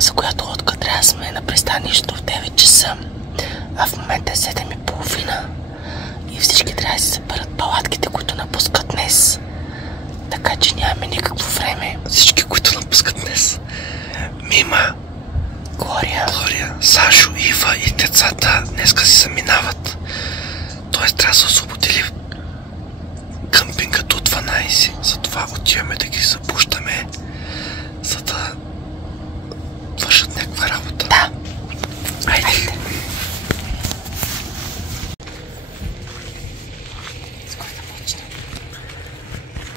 за която лодка трябва да сме на пристанището в 9 часа. А в момента е 7:30 и всички трябва да си съберат палатките, които напускат днес. Така че нямаме никакво време. Всички, които напускат днес: Мима, Глория, Сашо, Ива и децата днеска си заминават. Тоест трябва да се освободили къмпинга до 12. Затова отиваме да ги запущаме, за да вършат някаква работа. Да. Айде. С кой да почнем?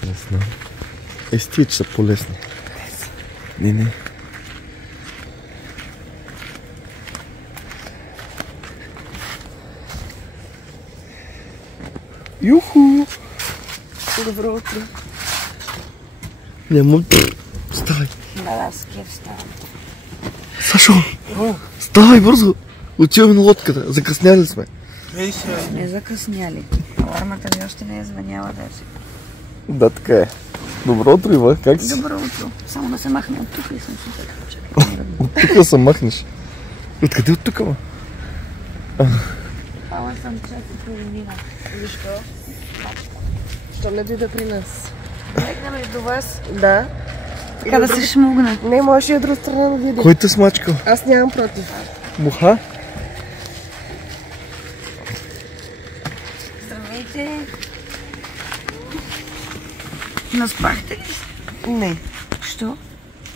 Не знам. Тия, че са полезни. Не. Юху! Добро утро. Няма... Ставай! Да, с кеф ставам. Сашо! Ставай бързо! Отиваме на лодката. Закъсняли сме. Не закъсняли. Алармата ми още не е звъняла даже. Да, така е. Добро утро, Ива. Как си? Добро утро. Само да се махне от тук и съм супер. Чакай. От тук се махнеш. Откъде от тук, ма? Ала съм 4:30. Защо? Що не дойде при нас? Легна между вас. Да. Така да се шмугна. Не, можеш и от друга страна да види. Кой те смачкал? Аз нямам против. Муха? Здравейте. Наспахте ли? Не. Що?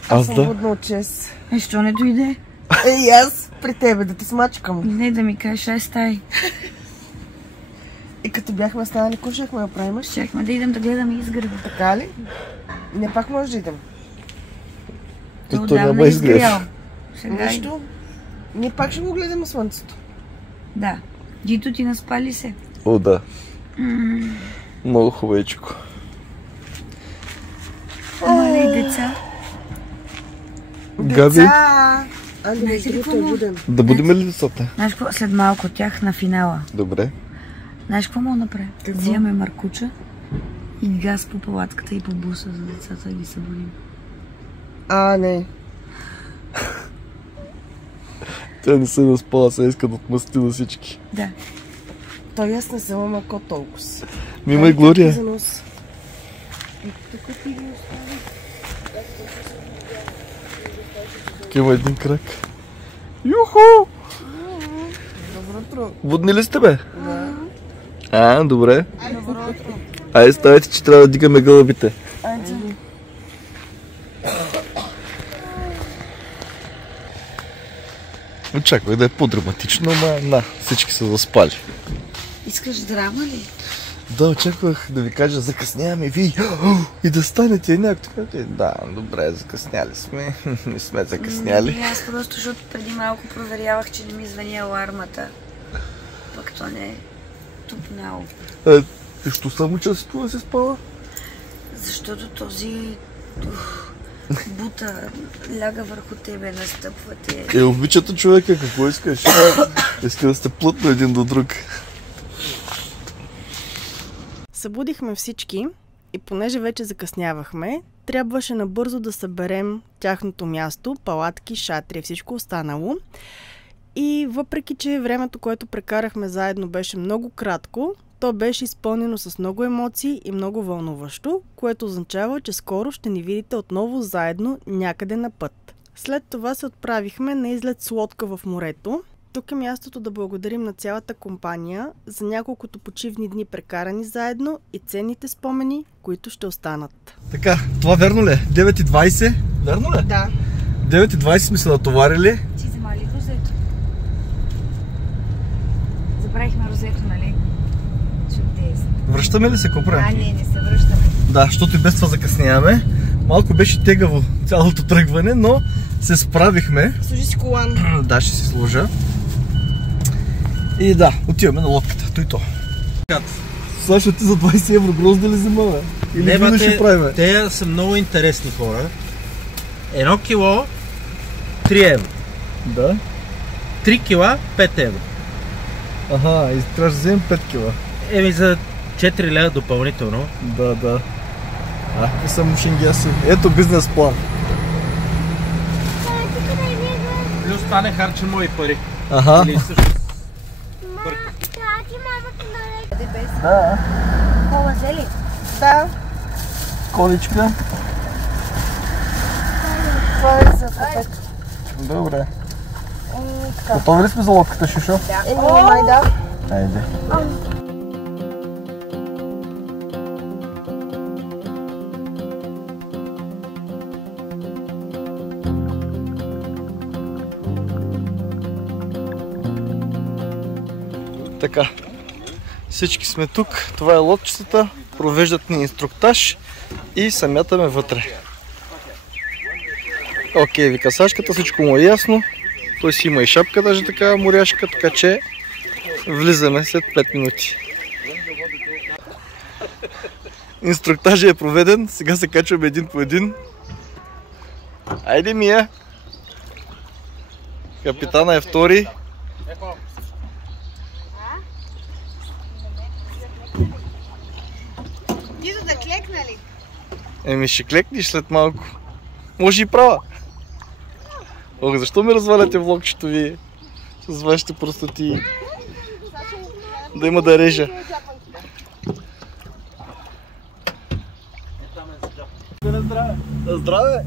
Аз Съм да. будна от 6. Що не дойде? И аз при тебе да те смачкам. Не да ми кажеш, ай стай. И като бяхме станали, кушахме да правим. Щяхме да идем да гледаме изгрева. Така ли? Не пак може да идем. То То отдавна няма е изгрев. изгрял. Сега Нищо. Ние пак ще го гледаме слънцето. Да. Дито ти наспали се. О, да. Много хубавичко. Мале и деца. Габи, Деца! Али, Знаете ли другото какво е му? буден. да будем ли децата? Знаеш какво? След малко тях на финала. Добре. Знаеш какво мога да направим? Какво? Взимаме маркуча и газ по палатката и по буса за децата и ги събудим. Не. Тя не се наспала, се иска да отмъсти на всички. Да. Той аз не съм мако толкова. Мима и Глория. За нос. Тук ти ги остави. Тук има един крак. Юху! Добро утро. Будни ли сте, бе? Да. Добре. Добро утро. Айде, ставайте, че трябва да дигаме гълъбите. Айде. Очаквах да е по-драматично, ама всички са заспали. Искаш драма ли? Да, очаквах да ви кажа, закъсняваме и вие и да станете някакво. Да, добре, закъсняли сме. Не сме закъсняли. Аз просто, защото преди малко проверявах, че не ми звъни алармата. Пък то не е тупнало. Защо само часито да се спала? Защото този бута ляга върху тебе, настъпва те. Обичате човека, какво искаш? Иска да сте плътно един до друг. Събудихме всички и понеже вече закъснявахме, трябваше набързо да съберем тяхното място, палатки, шатри и всичко останало. И въпреки, че времето, което прекарахме заедно, беше много кратко, то беше изпълнено с много емоции и много вълнуващо, което означава, че скоро ще ни видите отново заедно някъде на път. След това се отправихме на излет с лодка в морето. Тук е мястото да благодарим на цялата компания за няколкото почивни дни прекарани заедно и ценните спомени, които ще останат. Така, това верно ли е? 9:20? Верно ли? Да. 9:20 сме се натоварили. Ти взема ли розето? Забравихме розето, нали? Чудесно. Връщаме ли се, Копре? Не се връщаме. Да, защото и без това закъсняваме. Малко беше тегаво цялото тръгване, но се справихме. Служи си колан. Да, ще си сложа. И да, отиваме на лодката. Той то. Сашо, ти за 20 евро грозда ли взема, бе? Или вино ще правим? Те са много интересни хора. 1 кило 3 евро. Да. 3 кила 5 евро. Аха, и трябваше да вземем 5 кила. За 4 лева допълнително. Да. Какви са мушингяси. Ето бизнес план. Всъщност това не харча мои пари. Аха. Или всъщност... Да. Кола взели? Да. Количка. Това е за кафе. Добре. Готови ли сме за лодката, Шишо? Май да. Айде. Така, всички сме тук, това е лодчицата, провеждат ни инструктаж и се мятаме вътре. Окей, вика Сашката, всичко му е ясно, той си има и шапка даже така моряшка, така че влизаме след 5 минути. Инструктажът е проведен, сега се качваме един по един. Айде, Мия! Капитана е втори. Дидо да клекна ли? Еми ще клекнеш след малко. Може и права. Ох, защо ми разваляте влогчето ви с вашите простоти? Да има да режа. Здраве! Здраве!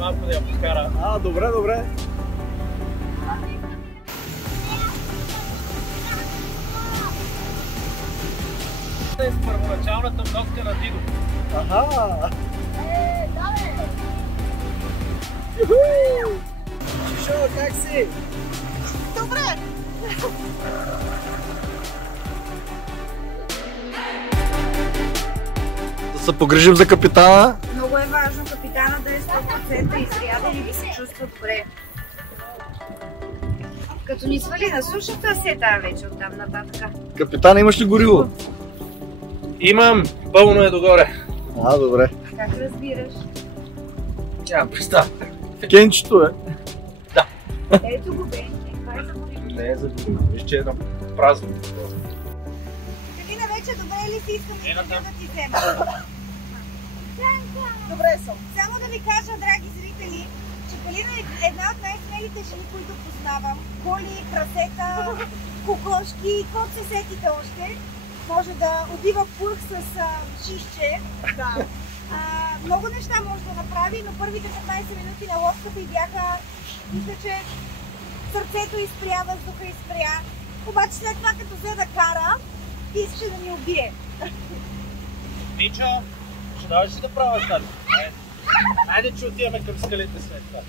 Малко да я подкара. Добре, добре. Това е с първоначалната вноска на Дидо. Аха! Шишо, как си? Добре. Да се погрижим за капитана. Много е важно капитана да е 100% изряден и да се чувства добре. Като ни свали на сушата, се тая вече оттам нататък. Капитана, имаш ли гориво? Имам, пълно е догоре. Добре. Как разбираш? Нямам представа. Кенчето е. Ето го бе, това е за гориво. Не е за гориво, виж, че е на празно. Калина вече добре ли си, искам натам. да ти взема? Добре съм. Само да ви кажа, драги зрители, че Калина е една от най-смелите жени, които познавам. Коли, красета, кокошки, каквото се сетите още. Може да убива плъх с шишче. Да. Много неща може да направи, но първите 15 минути на лодката и бяха, мисля, че сърцето изпря, въздуха изпря. Обаче след това, като взе да кара, искаше да ни убие. Мичо, ще даваш ли да правя стали? Айде, че отиваме към скалите след това.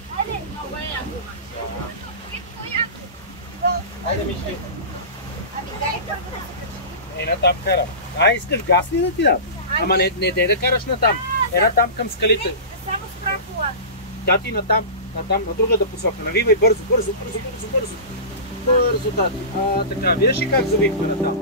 Айде, Мичо. Ами дай първо да се качи. Натам карам. Искаш газ ли да ти дам? Ама не дей да караш натам. Натам към скалите. Само спра кола. Тати натам, на другата посока. Навивай бързо. Бързо, тати. Така, виждаш ли как завихме натам?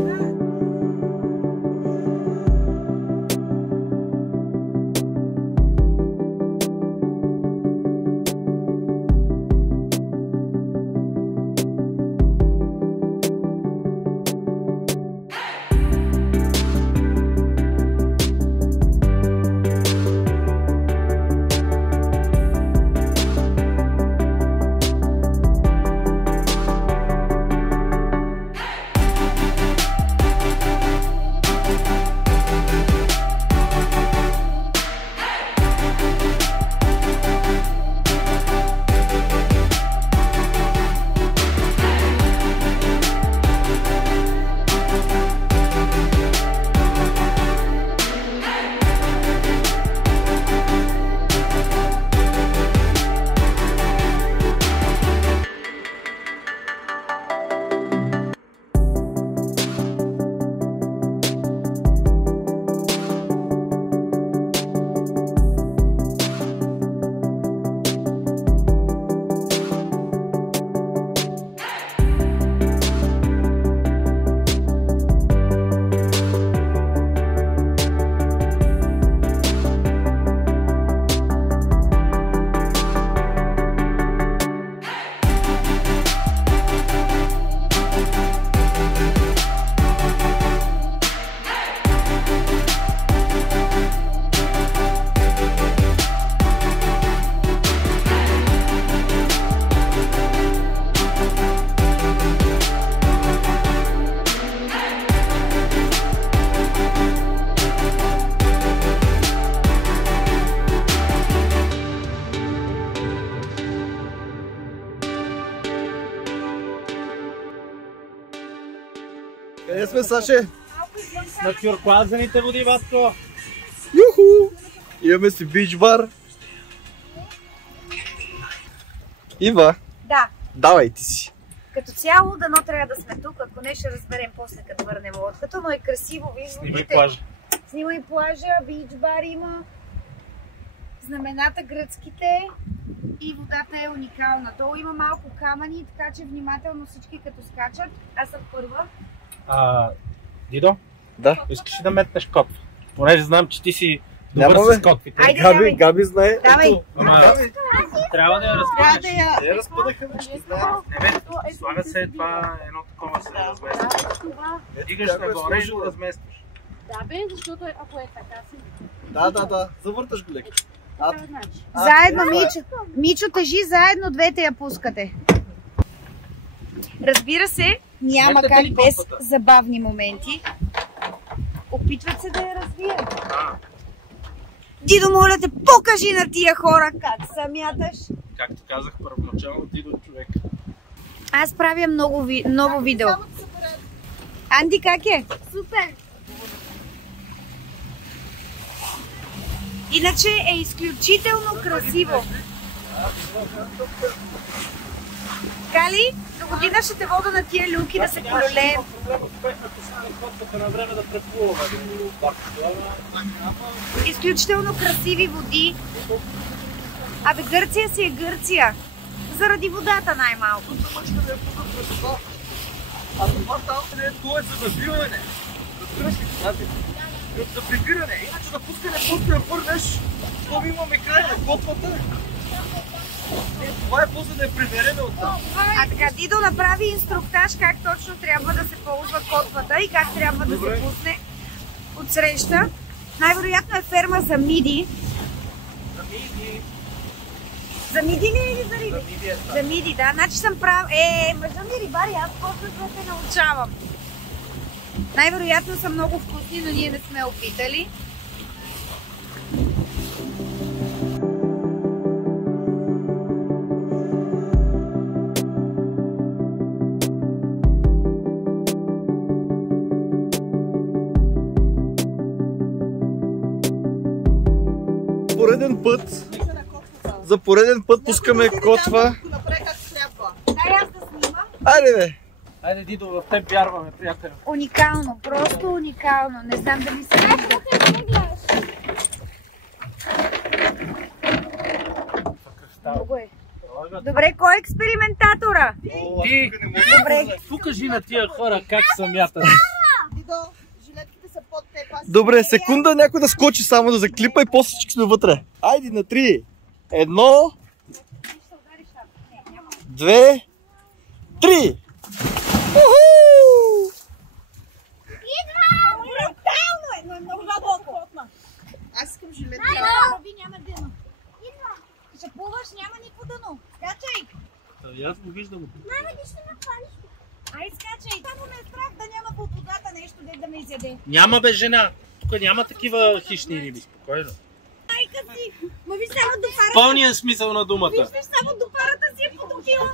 Къде сме, Саше? На тюркуазените води, Васко. Юху! Имаме си бич бар. Ива, Да. давай ти си. Като цяло, дано трябва да сме тук, ако не ще разберем после, като върнем лодката, но е красиво, Снимай плажа. Снимай плажа, бич бар има, знамената гръцките и водата е уникална. Долу има малко камъни, така че внимателно всички като скачат. Аз съм първа. Дидо, Да. искаш ли да метнеш котва? Понеже знам, че ти си Няма, добър бе. с котвите. Айде, давай. Габи знае. Давай. Ама, трябва да я разпънеш. Те разпънаха вече, знаят. Слага се това едно такова се размества. Дигаш нагоре и го разместваш. Да бе, защото ако е така си... Да. Завърташ го леко. Заедно, Мичо тежи, заедно двете я пускате. Разбира се, няма Сметате как ли без котвата? забавни моменти. Опитват се да я развият. Дидо, моля те, покажи на тия хора как се мяташ. Както казах първоначално, Дидо е човек. Аз правя ново видео. Анди, как е? Супер! Иначе е изключително красиво. Кали, до година ще те вода на тия люки да се полюлеем. На време да преплуваме. Изключително красиви води. Абе, Гърция си е Гърция. Заради водата най-малко. А това там е за набиване. Разбираш ли? За прибиране. Иначе да пускане после да върнеш, то имаме край на котвата. Това е после да е приверене оттам. А така, Дидо направи инструктаж как точно трябва да се ползва котвата и как трябва да се пусне от среща. Най-вероятно е ферма за миди. За миди ли или за риби? За миди, да. Значи съм прав... мъжа ми рибари, аз после това се научавам. Най-вероятно са много вкусни, но ние не сме опитали. За пореден път пускаме котва. Дай аз да снимам. Айде бе! Айде, Дидо, в теб вярваме, приятел. Уникално, просто уникално. Не знам дали се вижда. Много е. Добре, кой е експериментатора? Ти, Добре. покажи на тия хора как са мятат. Добре, секунда някой да скочи само да заклипа и после всички сме вътре. Айде на 3. 1, 2, 3. Брутално е, но е много дълбоко. Аз искам жилет. Роби, няма дъно. Ще плуваш, няма никакво дъно. Скачай! Аз го виждам. Мама, ти ще ме хвалиш. Ай, скачай! Само ме е страх да няма под водата нещо да ме изяде. Няма бе, жена. Тук няма такива хищни риби, спокойно. Майка си! Ма виж само до парата. Пълният смисъл на думата. Виж само до парата си е потопила.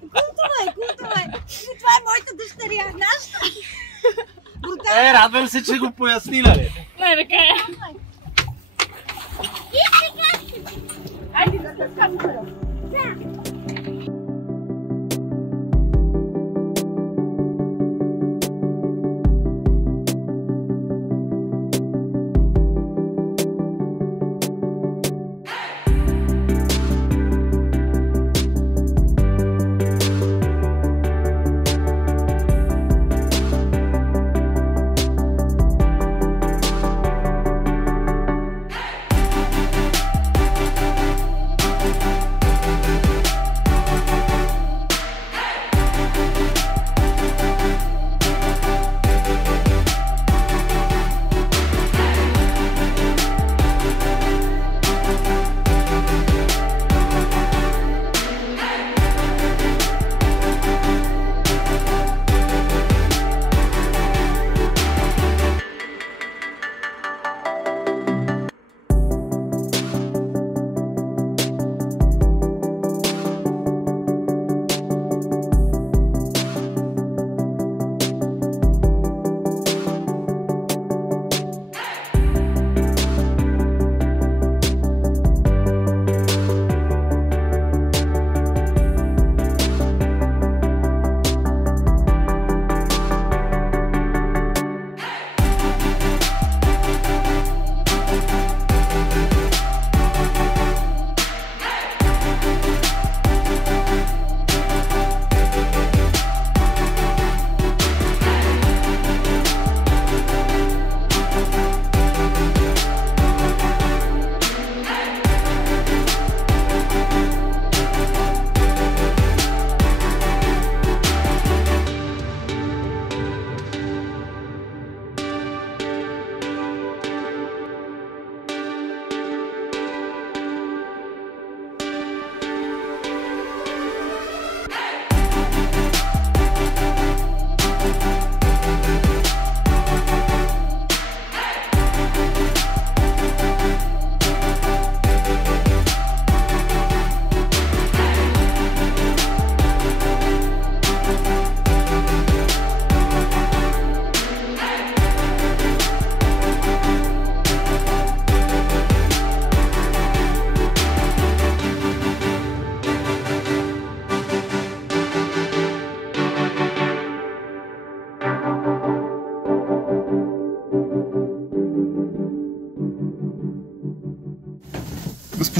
Култова е. Това е моята дъщеря. Нашата. Радвам се, че го поясни, нали? Айде да се скачаме.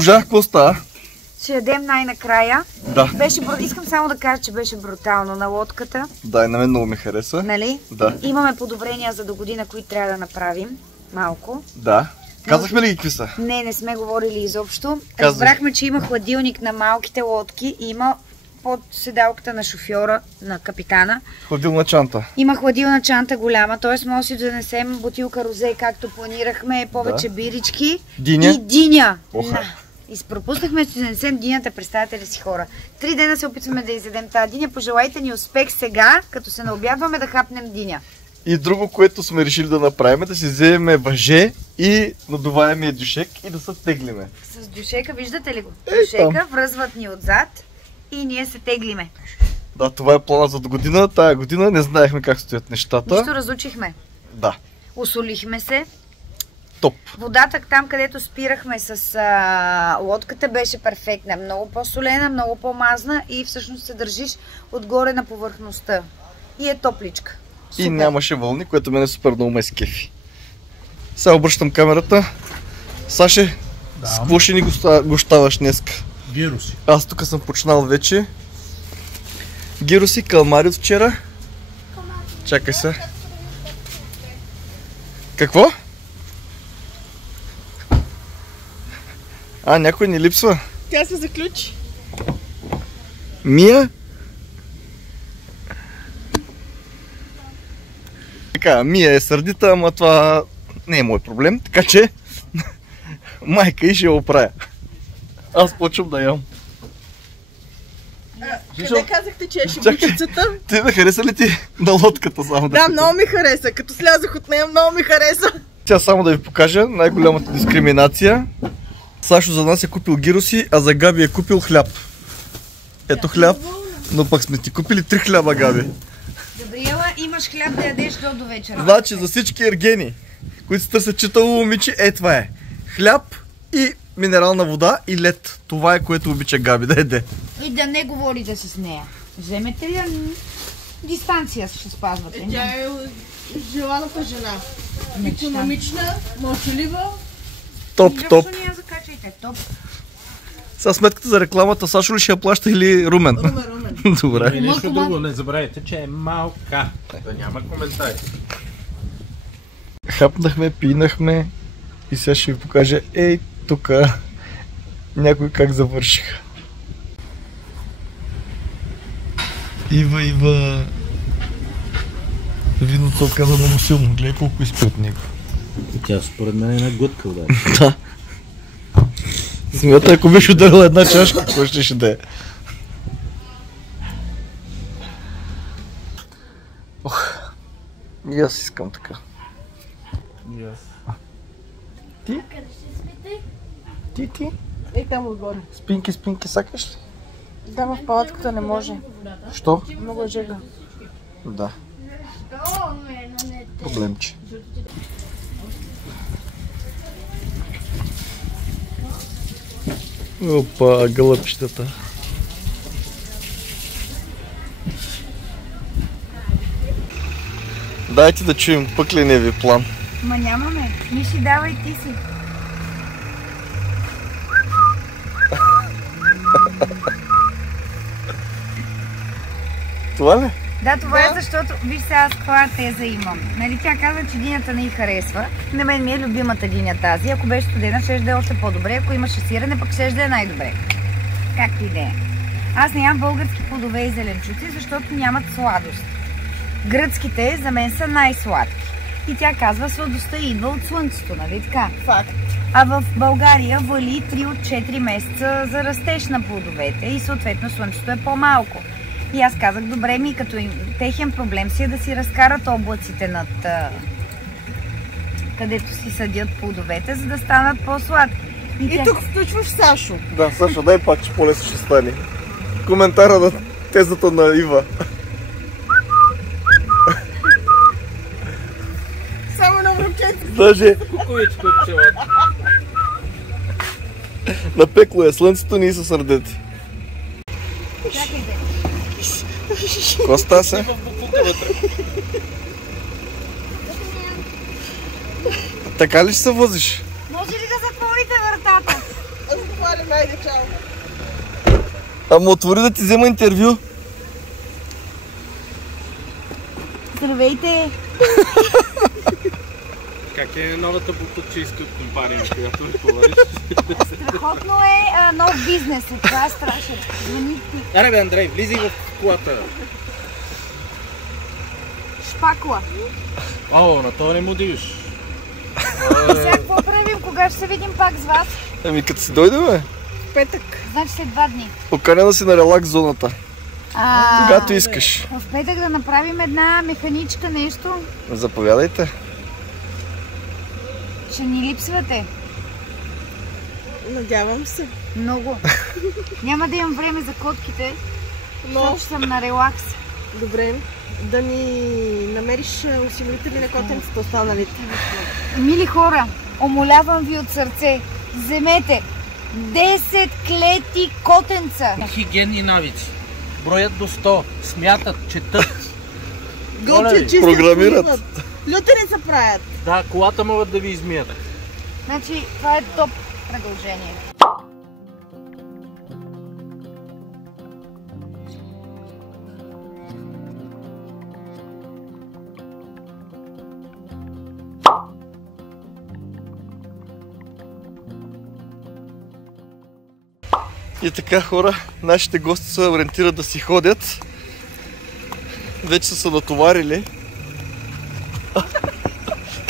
госпожа, какво става? Ще ядем най-накрая. Да. Искам само да кажа, че беше брутално на лодката. Да, и на мен много ми хареса. Нали? Да. Имаме подобрения за до година, които трябва да направим. Малко. Да. Казахме ли ги какви са? Не сме говорили изобщо. Казах. Разбрахме, че има хладилник на малките лодки и има под седалката на шофьора, на капитана. Хладилна чанта. Има хладилна чанта голяма, т.е. може да донесем бутилка розе, както планирахме, повече бирички. Диня. И диня. Оха. Изпропуснахме да донесем динята, представете ли си хора. 3 дена се опитваме да изядем тази диня. Пожелайте ни успех сега, като се наобядваме да хапнем диня. И друго, което сме решили да направим, е да си вземем въже и надуваемия дюшек и да се теглиме. С дюшека, виждате ли го? Ей, Дюшека, връзват ни отзад и ние се теглиме. Да, това е плана за до година. Тая година не знаехме как стоят нещата. Нищо разучихме. Да. Усолихме се. Топ. Водата там, където спирахме с лодката, беше перфектна. Много по-солена, много по-мазна и всъщност се държиш отгоре на повърхността. И е топличка. И нямаше вълни, което мене супер много ме скефи. Сега обръщам камерата. Саше, с какво ще ни гощаваш днеска? Гироси. Аз тук съм почнал вече. Гироси, калмари от вчера. Чакай се. Какво? Някой ни липсва. Тя се заключи. Мия? Така, Мия е сърдита, ама това не е мой проблем, така че майка и ще я оправя. Аз почвам да ям. Къде казахте, че е Чакай. шибучицата? Ти да хареса ли ти на лодката само Да, много ми хареса. Като слязох от нея, много ми хареса. Тя само да ви покажа най-голямата дискриминация. Сашо за нас е купил гироси, а за Габи е купил хляб. Ето хляб, но пък сме ти купили 3 хляба, Габи. Габриела, имаш хляб да ядеш до вечера. Значи за всички ергени, които се търсят читало момиче, това е. Хляб и минерална вода и лед. Това е, което обича Габи да еде. И да не говорите с нея. Вземете ли дистанция ще спазвате? Тя е желаната жена. Икономична, мълчалива. Топ. Изобщо не я закачайте. Топ. Сега сметката за рекламата Сашо ли ще я плаща или Румен? Румен. Добре. И нещо друго, не забравяйте, че е малка. Да няма коментари. Хапнахме, пинахме и сега ще ви покажа тук някой как завършиха. Ива. Виното каза много силно. Гледай колко изпи от него. Тя според мен е на глътка удар. Да. Смята, ако беше ударила една чашка, какво ще да е? И аз искам така. Ти? Ти? Ей там отгоре. Спинки, сакаш ли? Да, в палатката не може. Що? Много е жега. Да. Проблемче. Опа, гълъбищата. Дайте да чуем пъкления ви план. Ма нямаме. Миши, давай ти си. Това ли? Да, това е защото, виж сега аз каква теза имам. Нали, тя казва, че динята не й харесва. На мен ми е любимата диня тази. Ако беше студена, ще да е още по-добре. Ако имаше сирене, пък ще да е най-добре. Както и да е. Аз не ям български плодове и зеленчуци, защото нямат сладост. Гръцките за мен са най-сладки. И тя казва, сладостта идва от слънцето, нали така? Факт. А в България вали 3 от 4 месеца за растеж на плодовете и съответно слънцето е по-малко. И аз казах, добре ми, като техен проблем си е да си разкарат облаците над където си съдят плодовете, за да станат по-сладки. И тук включваш Сашо. Да, Сашо, дай пак, че по-лесно ще стане. Коментара на тезата на Ива. Само на връбчето. Даже Кукуичко пчелата. напекло е слънцето, ние са сърдети. Чакайте. Какво става се? Така ли ще се возиш? Може ли да затворите вратата? Разговаряме, айде, чао. Ама отвори да ти взема интервю. Здравейте! Как е новата бутачийска компания, която ми говориш? Страхотно е нов бизнес, това е страшен. Звъни ти. Аре бе, Андрей, влизай в колата. Шпакла. О, на това не му дивиш. Сега какво правим? Кога ще се видим пак с вас? Ами като си дойде, бе, Петък. Значи след 2 дни. поканена си на релакс зоната. Когато искаш. В петък да направим една механичка нещо. Заповядайте. Ще ни липсвате. Надявам се. Много. Няма да имам време за котките, Но, защото съм на релакс. добре, да ни намериш усилители на котенцата останалите. Мили хора, умолявам ви от сърце, вземете 10 клети котенца. Хигиенни навици. Броят до 100. Смятат, четат. Гълче, чистят, програмират. поливат. Лютери се правят. Да, колата могат да ви измият. Значи, това е топ продължение. И така, хора, нашите гости се ориентират да си ходят. Вече са се натоварили.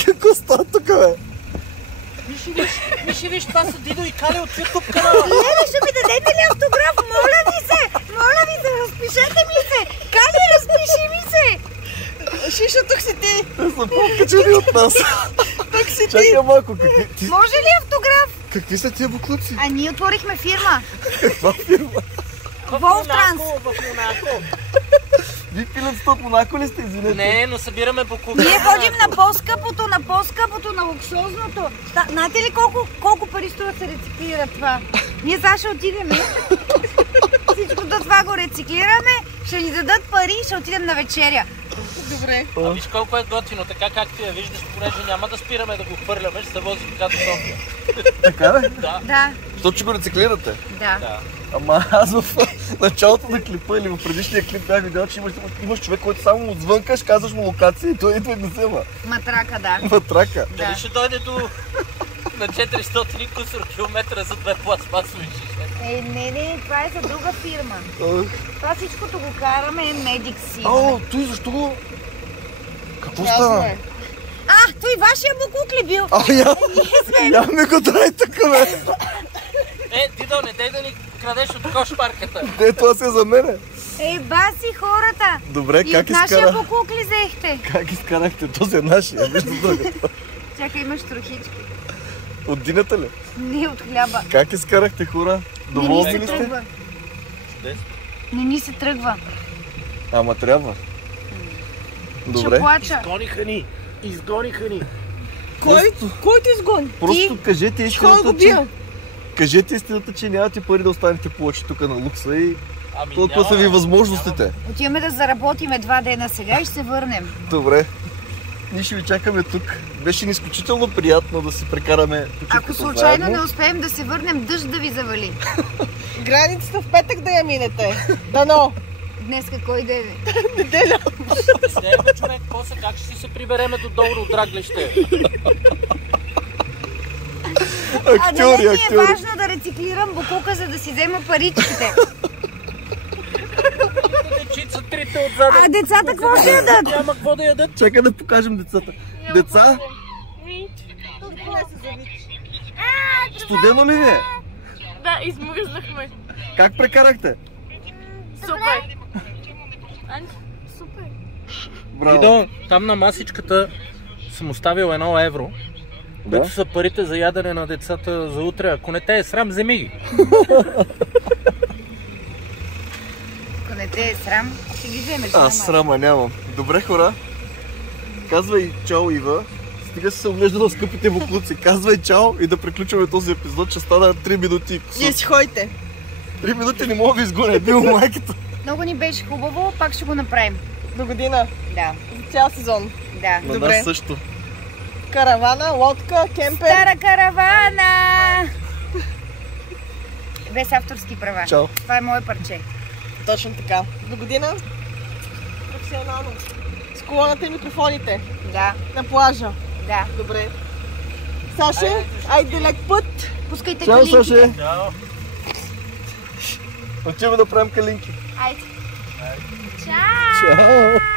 Какво става тук, бе? Виж, това са Дидо и Кали от YouTube канала. Леле, ще ми дадете ли автограф? Моля ви се! Моля ви се, разпишете ми се! Кали, разпиши ми се! Шишо, тук си ти. Те са по-качени от нас. Тук си ти. Чакай малко, Може ли автограф? какви са тия буклуци? А ние отворихме фирма. Каква фирма? Волтранс. В Монако. Вие пиленцата от Монако ли сте, извинете? Не, но събираме буклуци. Ние ходим на по-скъпото, на луксозното. Знаете ли колко пари струва да се рециклира това? Ние сега ще отидем. Всичкото това го рециклираме, ще ни дадат пари и ще отидем на вечеря. Добре. А виж колко е готино, така както я виждаш, понеже няма да спираме да го хвърляме, ще се вози така до София. Така ли? Да. Да, Що, че го рециклирате? да. Да. Ама аз в началото на клипа или в предишния клип бях видял, че имаш човек, който само отзвънкаш, казваш му локация и той идва и го взема. Матрака, да. Матрака. Дали ще дойде на 400 и кусор километра за 2 пластмасови шиши? Не, това е за друга фирма. Това всичкото го караме Medic Sea. О, той защо го... Какво стана? Той вашия буклук ли бил? Я ми го дай тук, бе! Дидо, не дай да ни крадеш от кошпарката. Не, това си е за мене. Баси хората! Добре, И как от нашия изкара? буклук ли взехте? Как изкарахте? Този е нашия, вижда другата. Чакай, имаш трохички. От динята ли? Не, от хляба. Как изкарахте, хора? Доволни Не ли ни се сте? тръгва. Не ни се тръгва. Ама трябва. Ще Добре. плача. Изгониха ни. Кой те изгони? Просто кажете Кой го истината, че... бия? Кажете истината, че нямате пари да останете повече тук на лукса и Ами толкова са ви възможностите. Отиваме да заработиме 2 дена сега и ще се върнем. Добре. Ние ще ви чакаме тук. Беше ни изключително приятно да си прекараме почивката Ако случайно заедно. не успеем да се върнем, дъжд да ви завали. Границата в петък да я минете. Дано. Днес кой ден е? Неделя. Обясняваме, човек, после как ще си се прибереме до долу от Драглище? А да не ми е актьори. важно да рециклирам буклука, за да си взема паричките. Дечица трите отзад. А децата какво ще ядат? Няма какво да ядат. Чакай да покажем децата. Деца, студено ли ви е? Да, измръзнахме. Как прекарахте? Супер. Супер. Браво. Дидо, там на масичката съм оставил 1 евро, които са парите за ядене на децата за утре. Ако не те е срам, вземи ги. Ако не те е срам, ще ги вземеш. Аз срама нямам. Добре, хора. Казвай чао, Ива. Стига се оглежда на скъпите буклуци. Казвай чао и да приключваме този епизод, че стана 3 минути. Вие си ходите. 3 минути не мога да ви изгоня. Бил майката. Много ни беше хубаво, пак ще го направим. До година. Да, За цял сезон. да. На Добре. нас също. Каравана, лодка, кемпер. Стара каравана! Без авторски права. Чао. Това е мое парче. Точно така. До година професионално. С колоната и микрофоните. Да, На плажа. да. Добре. Саше, айде лек път. Пускайте Чао, калинките. Саше. Отиваме да правим калинки. Айде. Чао! Чао.